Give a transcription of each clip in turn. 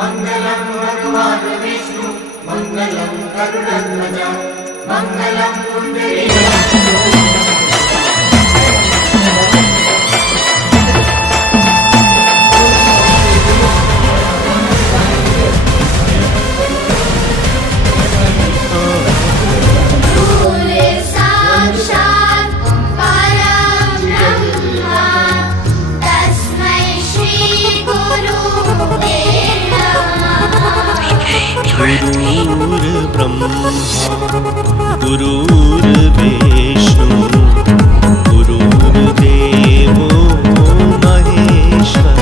मंगलम भगवान विष्णु मंगलम गरुड़ध्वज मंगलम ब्रह्मा गुरुर्विष्णु गुरुर्देवो महेश्वरः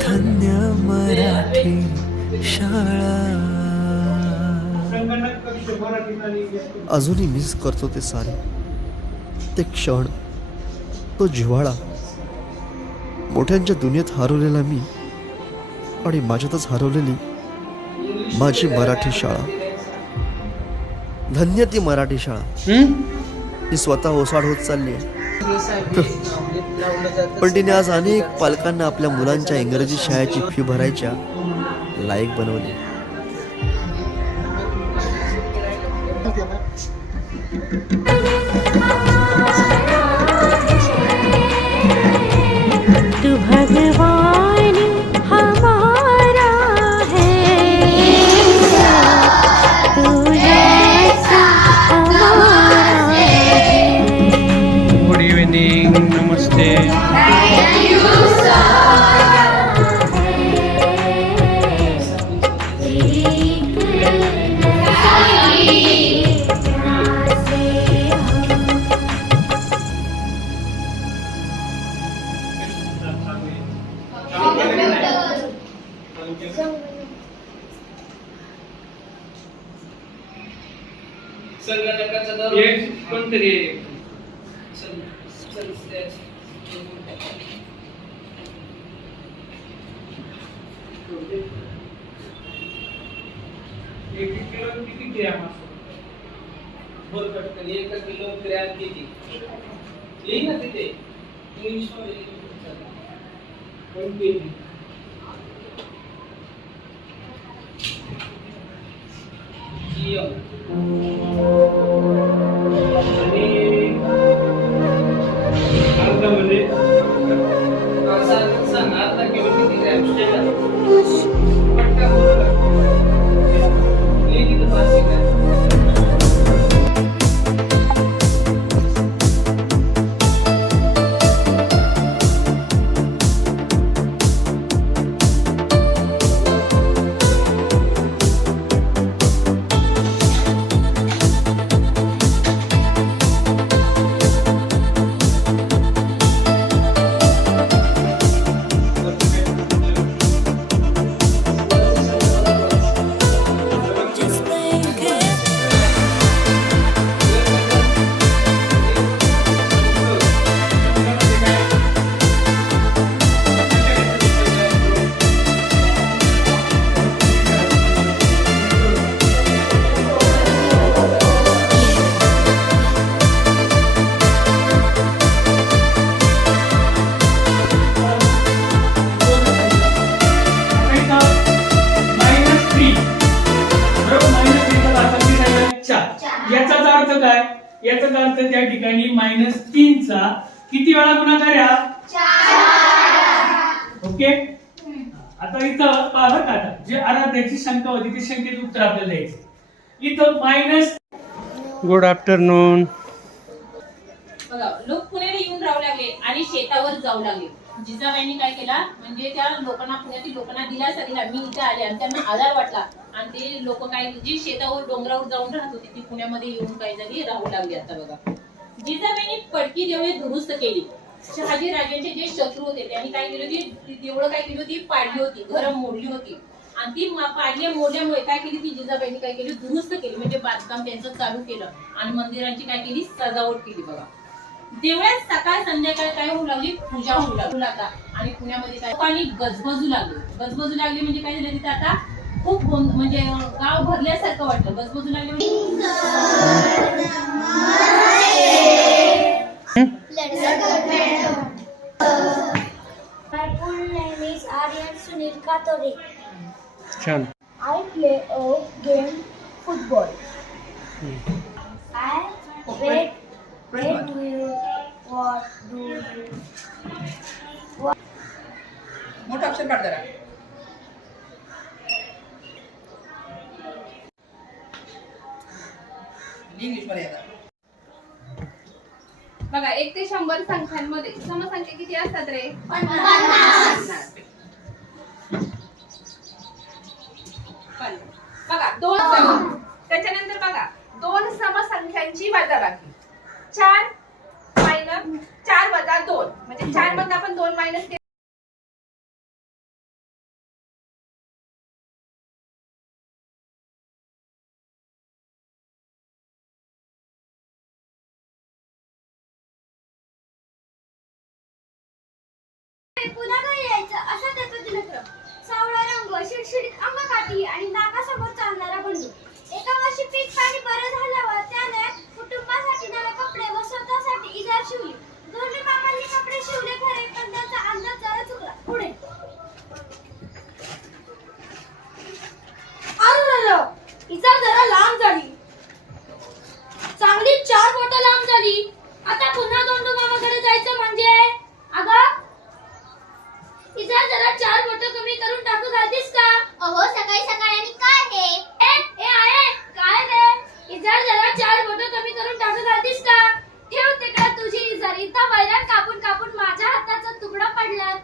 धन्य मराठी शाळा. अजूनही मिस करतो ते सारे, ते क्षण, तो जिव्हाळा. मोठ्यांच्या दुनियेत हरवलेला मी आणि माझ्यातच हरवलेली माझी मराठी शाळा. धन्य ती मराठी शाळा. ती स्वतः ओसाड होत चालली आहे, पण तिने आज अनेक पालकांना आपल्या मुलांच्या इंग्रजी शाळेची फी भरायच्या लायक बनवले. तू भगवान हमारा है, तू जैसा हमारा है. गुड इव्हनिंग, नमस्ते. संगणकाचा दर कोणतरी एक किलो किती ग्रॅम असतो? बोल पटकन. 1 किलो ग्रॅम किती लिही ना तिथे इंग्लिशमध्ये लिही. 1 केजी. GM आणि अर्धामध्ये सांग अर्धा किलो किती ग्रॅम पटकन बोल. लिही तिथे 500 ग्रॅम. याचाच अर्थ त्या ठिकाणी -3 चा किती वेळा गुणाकार आहे? 4. ओके. आता इथं पहा बरं का, जे आराध्याची शंका होती ती शंकेचं उत्तर आपल्याला द्यायचं. इथं मायनस. Good afternoon. बघा, लोक पुण्याला येऊन राहू लागले आणि शेतावर जाऊ लागले. जिजाबाईंनी काय केला म्हणजे त्या लोकांना, पुण्यातील लोकांना दिलासा दिला. मी इथे आले आणि त्यांना आधार वाटला आणि ते लोक काय जी शेतावर डोंगरावर जाऊन राहत होती ती पुण्यामध्ये येऊन काही झाली राहू लागली. आता बघा जिजाबाईंनी पडकी देवळे दुरुस्त केली. शहाजी राजांचे जे शत्रू होते त्यांनी काय केली होती, देवळं काय केली होती, पाडली होती, घरं मोडली होती आणि ती पाडल्या मोडल्यामुळे काय केली ती जिजाबाईंनी काय केली, दुरुस्त केली म्हणजे बांधकाम त्यांचं चालू केलं आणि मंदिरांची काय केली, सजावट केली. बघा देवळात सकाळ संध्याकाळ काय होऊ लागली, पूजा होऊ लागला आणि पुण्यामध्ये काय पाणी गजबजू लागली म्हणजे काय झालं तिथे आता खूप म्हणजे गाव भरल्यासारखं वाटलं. गजबजू लागले म्हणजे My full name is Aryan Sunil Katore. छान. I play a game football. Where do you what do you मोठा अक्षर काढ जरा. इंग्लिश मध्ये आता बघा 1 ते 100 संख्यांमध्ये समसंख्या किती असतात रे? 50. बघा 2 सम. त्याच्यानंतर बघा 2 समसंख्यांची वजाबाकी. 4 मायनस 4 वजा 2 म्हणजे 4 मधून आपण 2 मायनस केले. पुन्हा घरी यायचं असं त्याचं दिनक्रम. सावळा रंग, शिडशिडीत अंगकाठी आणि नाकासमोर चालणारा बंडू. एका वर्षी पीक पाणी बरं झाल्यावर त्याने कुटुंबासाठी नवे कपडे व स्वतःसाठी इजार शिवली. दोन्ही मामांनी कपडे शिवले खरे पण त्यांचा अंदाज जरा चुकला. पुढे इजार जरा लांब झाली, चांगली 4 बोटं लांब झाली. आता पुन्हा दोंडू मामाकडे जायचं म्हणजे अगं इजार जरा 4 बोटं कमी करून टाकू घालतीस का? अहो सकाळी सकाळी आणि काय हे आहे काय रे? इजार जरा 4 बोटं कमी करून टाकू घालतीस का? ठेव तिकडे तुझी इजार. इथं वैरण कापून कापून माझ्या हाताचा तुकडा पडला.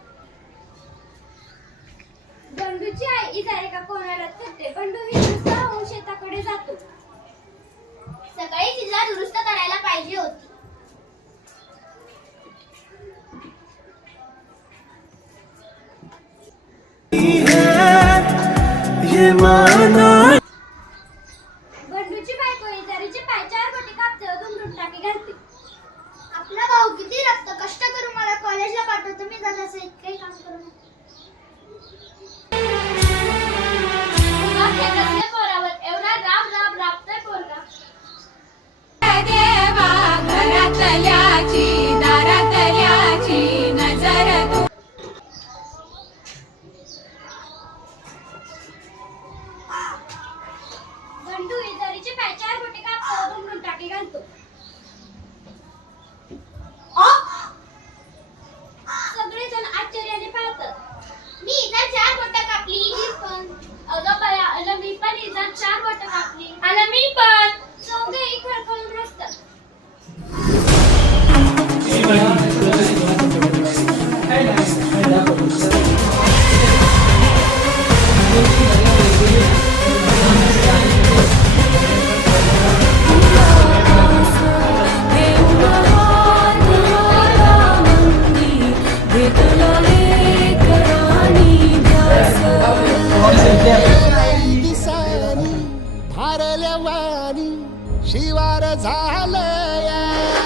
बंडूची आई इजार एका कोणाला करते. बंडू ही दुरुस्त होऊन शेताकडे जातो. सकाळी इजार दुरुस्त करायला पाहिजे होती. बंडूची बायको इजारीचे पाय 4 बोटे कापते व दुमडून टाकी घालते. आपला भाऊ किती रक्त कष्ट करून मला कॉलेजला पाठवतो. मी दादाचं इतकंही काम करू नये. पोरावर एवढा राब राबतोय पोरगा. देवा घरातल्याची दारातल्याची नजर तू. बंडू इजारीचे पाय 4 बोटे कापतो व दुमडून टाकी घालतो. सगळेजण आश्चर्याने पाहतात. मी इजार 4 बोटं कापली. अगं बया, अलं मी पण इजार 4 बोटं कापली. अलं मी पण. चौघेही खळखळून हसतात. भारल्या वाणी शिवार झालं